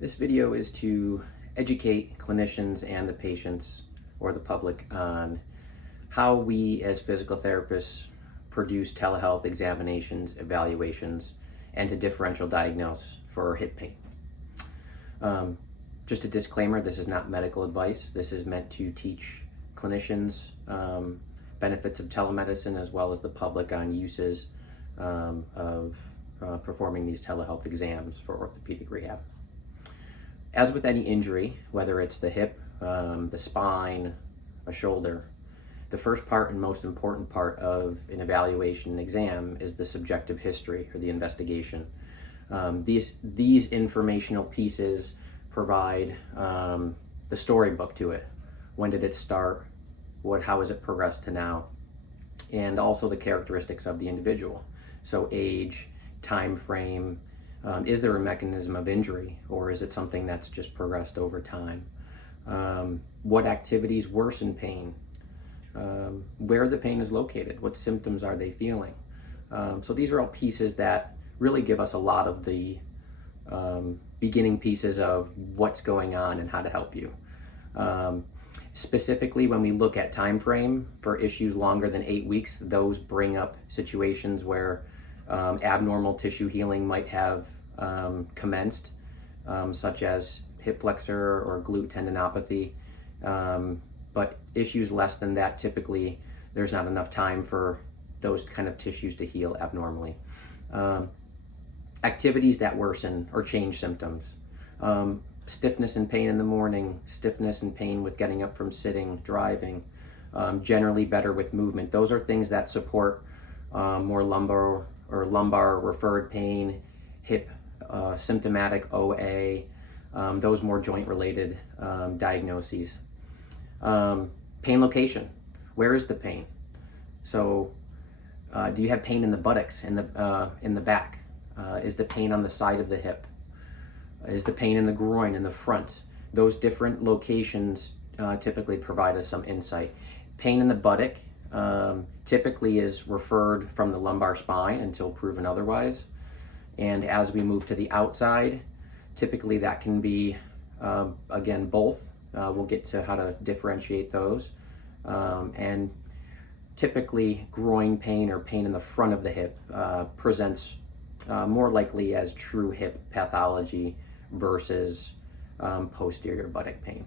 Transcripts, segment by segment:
This video is to educate clinicians and the patients or the public on how we as physical therapists produce telehealth examinations, evaluations, and to differential diagnose for hip pain. Just a disclaimer, this is not medical advice. This is meant to teach clinicians benefits of telemedicine as well as the public on uses of performing these telehealth exams for orthopedic rehab. As with any injury, whether it's the hip, the spine, a shoulder, the first part and most important part of an evaluation and exam is the subjective history or the investigation. These informational pieces provide the storybook to it. When did it start? How has it progressed to now? And also the characteristics of the individual. So age, time frame, is there a mechanism of injury, or is it something that's just progressed over time? What activities worsen pain? Where the pain is located? What symptoms are they feeling? So these are all pieces that really give us a lot of the beginning pieces of what's going on and how to help you. Specifically, when we look at time frame for issues longer than 8 weeks, those bring up situations where abnormal tissue healing might have commenced, such as hip flexor or glute tendinopathy. But issues less than that, typically there's not enough time for those kind of tissues to heal abnormally. Activities that worsen or change symptoms. Stiffness and pain in the morning, stiffness and pain with getting up from sitting, driving, generally better with movement. Those are things that support more lumbar referred pain, hip symptomatic OA, those more joint related diagnoses. Pain location, where is the pain? So do you have pain in the buttocks, in the back? Is the pain on the side of the hip? Is the pain in the groin, in the front? Those different locations typically provide us some insight. Pain in the buttock typically is referred from the lumbar spine until proven otherwise. And as we move to the outside, typically that can be, again, both. We'll get to how to differentiate those. And typically groin pain or pain in the front of the hip presents more likely as true hip pathology versus posterior buttock pain.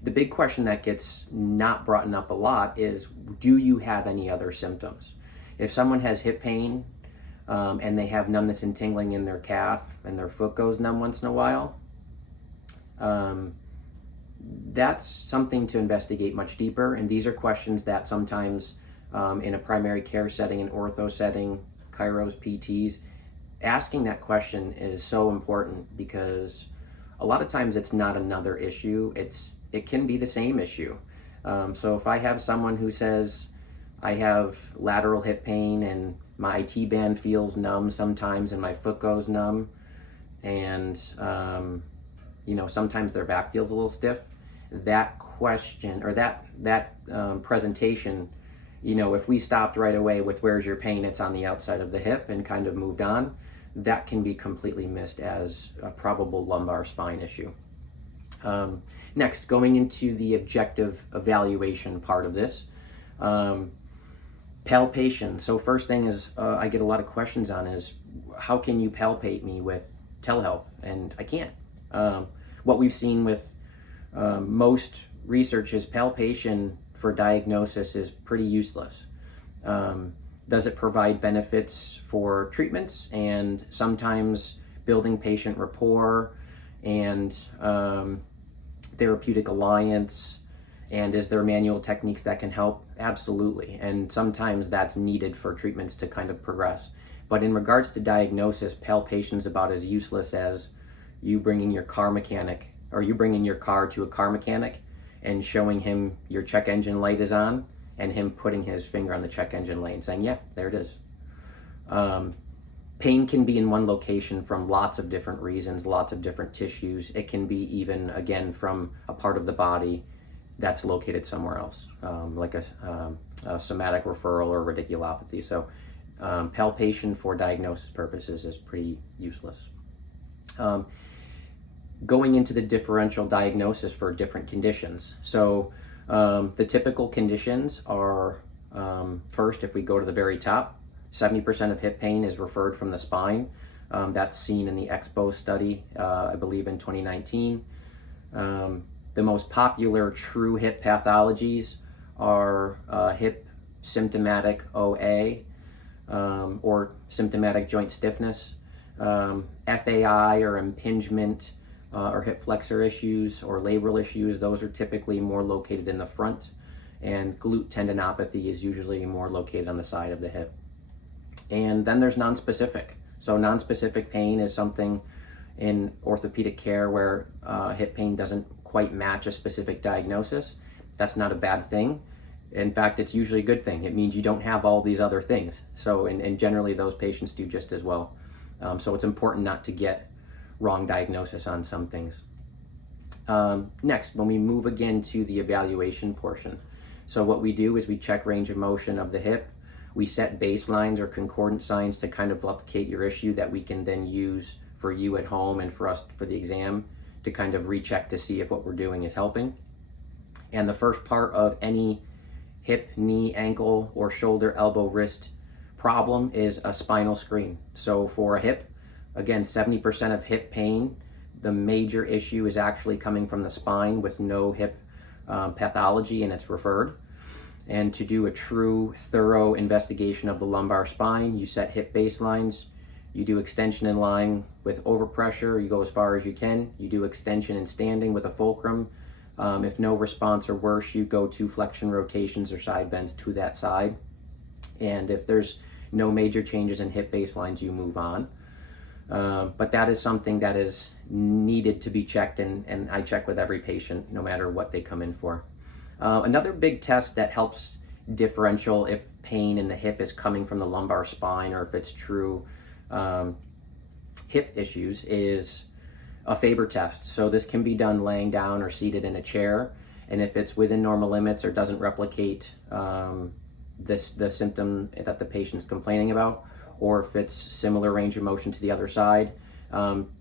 The big question that gets not brought up a lot is, do you have any other symptoms? If someone has hip pain and they have numbness and tingling in their calf and their foot goes numb once in a while, that's something to investigate much deeper. And these are questions that sometimes in a primary care setting, an ortho setting, chiros, PTs, asking that question is so important, because a lot of times it's not another issue, it can be the same issue. So if I have someone who says, I have lateral hip pain and my IT band feels numb sometimes and my foot goes numb, and sometimes their back feels a little stiff, that question or that presentation, if we stopped right away with where's your pain, it's on the outside of the hip, and kind of moved on, that can be completely missed as a probable lumbar spine issue. Next, going into the objective evaluation part of this, palpation. So first thing is, I get a lot of questions on is, how can you palpate me with telehealth? And I can't. What we've seen with most research is palpation for diagnosis is pretty useless. Does it provide benefits for treatments and sometimes building patient rapport and therapeutic alliance? And is there manual techniques that can help? Absolutely. And sometimes that's needed for treatments to kind of progress. But in regards to diagnosis, palpation is about as useless as you bringing your car mechanic, or you bringing your car to a car mechanic and showing him your check engine light is on, and him putting his finger on the check engine light and saying, yeah, there it is. Pain can be in one location from lots of different reasons, lots of different tissues. It can be even, again, from a part of the body that's located somewhere else, like a somatic referral or radiculopathy. So palpation for diagnosis purposes is pretty useless. Going into the differential diagnosis for different conditions. So the typical conditions are, first, if we go to the very top, 70% of hip pain is referred from the spine. That's seen in the Expo study, I believe in 2019. The most popular true hip pathologies are hip symptomatic OA, or symptomatic joint stiffness, FAI or impingement, or hip flexor issues or labral issues. Those are typically more located in the front, and glute tendinopathy is usually more located on the side of the hip. And then there's nonspecific. So nonspecific pain is something in orthopedic care where hip pain doesn't quite match a specific diagnosis. That's not a bad thing. In fact, it's usually a good thing. It means you don't have all these other things. So, and generally those patients do just as well. So it's important not to get wrong diagnosis on some things. Next, when we move again to the evaluation portion. So what we do is we check range of motion of the hip. We set baselines or concordant signs to kind of replicate your issue that we can then use for you at home and for us for the exam to kind of recheck to see if what we're doing is helping. And the first part of any hip, knee, ankle, or shoulder, elbow, wrist problem is a spinal screen. So for a hip, again, 70% of hip pain, the major issue is actually coming from the spine with no hip pathology, and it's referred. And to do a true, thorough investigation of the lumbar spine, you set hip baselines, you do extension in line with overpressure, you go as far as you can, you do extension in standing with a fulcrum. If no response or worse, you go to flexion rotations or side bends to that side. And if there's no major changes in hip baselines, you move on. But that is something that is needed to be checked, and I check with every patient no matter what they come in for. Another big test that helps differential if pain in the hip is coming from the lumbar spine or if it's true hip issues is a Faber test. So this can be done laying down or seated in a chair, and if it's within normal limits or doesn't replicate the symptom that the patient's complaining about, or if it's similar range of motion to the other side,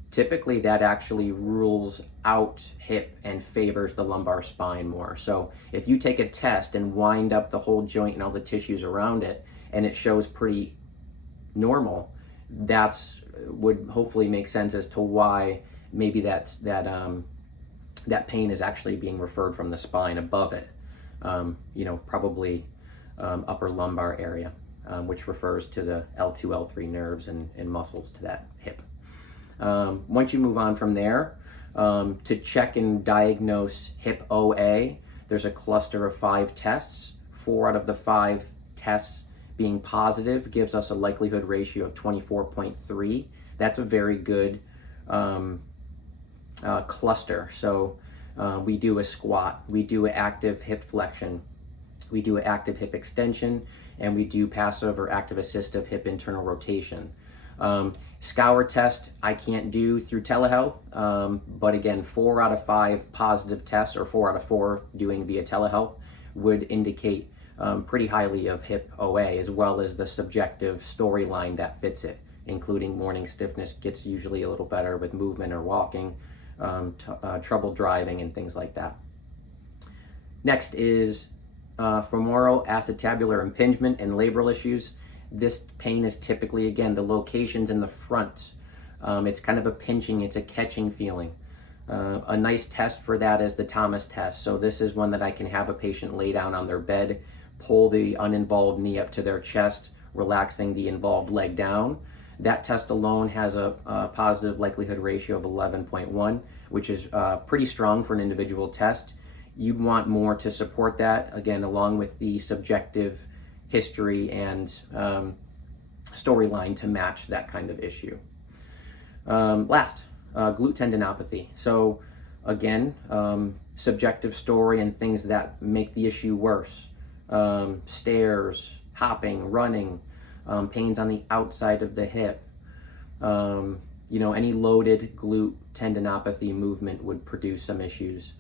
typically that actually rules out hip and favors the lumbar spine more. So if you take a test and wind up the whole joint and all the tissues around it and it shows pretty normal, that's would hopefully make sense as to why maybe that pain is actually being referred from the spine above it, probably upper lumbar area, which refers to the L2, L3 nerves and muscles to that hip. Once you move on from there, to check and diagnose hip OA, there's a cluster of 5 tests. 4 out of the 5 tests being positive gives us a likelihood ratio of 24.3. That's a very good cluster. So we do a squat, we do an active hip flexion, we do an active hip extension, and we do passive or active assistive hip internal rotation. Scour test I can't do through telehealth, but again, 4 out of 5 positive tests, or 4 out of 4 doing via telehealth, would indicate pretty highly of hip OA, as well as the subjective storyline that fits it, including morning stiffness gets usually a little better with movement or walking, trouble driving and things like that. Next is femoral acetabular impingement and labral issues. This pain is typically, again, the locations in the front. It's kind of a pinching, it's a catching feeling. A nice test for that is the Thomas test. So this is one that I can have a patient lay down on their bed, pull the uninvolved knee up to their chest, relaxing the involved leg down. That test alone has a positive likelihood ratio of 11.1, which is pretty strong for an individual test. You'd want more to support that, again, along with the subjective history and storyline to match that kind of issue. Last, glute tendinopathy. So again, subjective story and things that make the issue worse. Stairs, hopping, running, pains on the outside of the hip. Any loaded glute tendinopathy movement would produce some issues.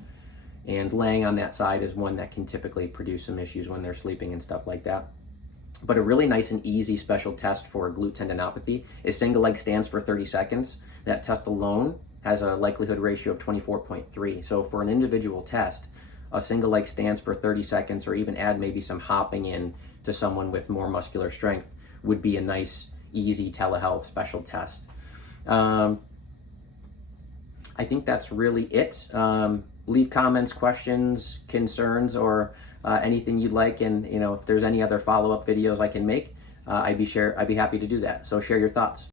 And laying on that side is one that can typically produce some issues when they're sleeping and stuff like that. But a really nice and easy special test for glute tendinopathy is single leg stands for 30 seconds. That test alone has a likelihood ratio of 24.3. So for an individual test, a single leg stance for 30 seconds, or even add maybe some hopping in to someone with more muscular strength, would be a nice, easy telehealth special test. I think that's really it. Leave comments, questions, concerns, or anything you'd like, and if there's any other follow-up videos I can make, I'd be happy to do that. So share your thoughts.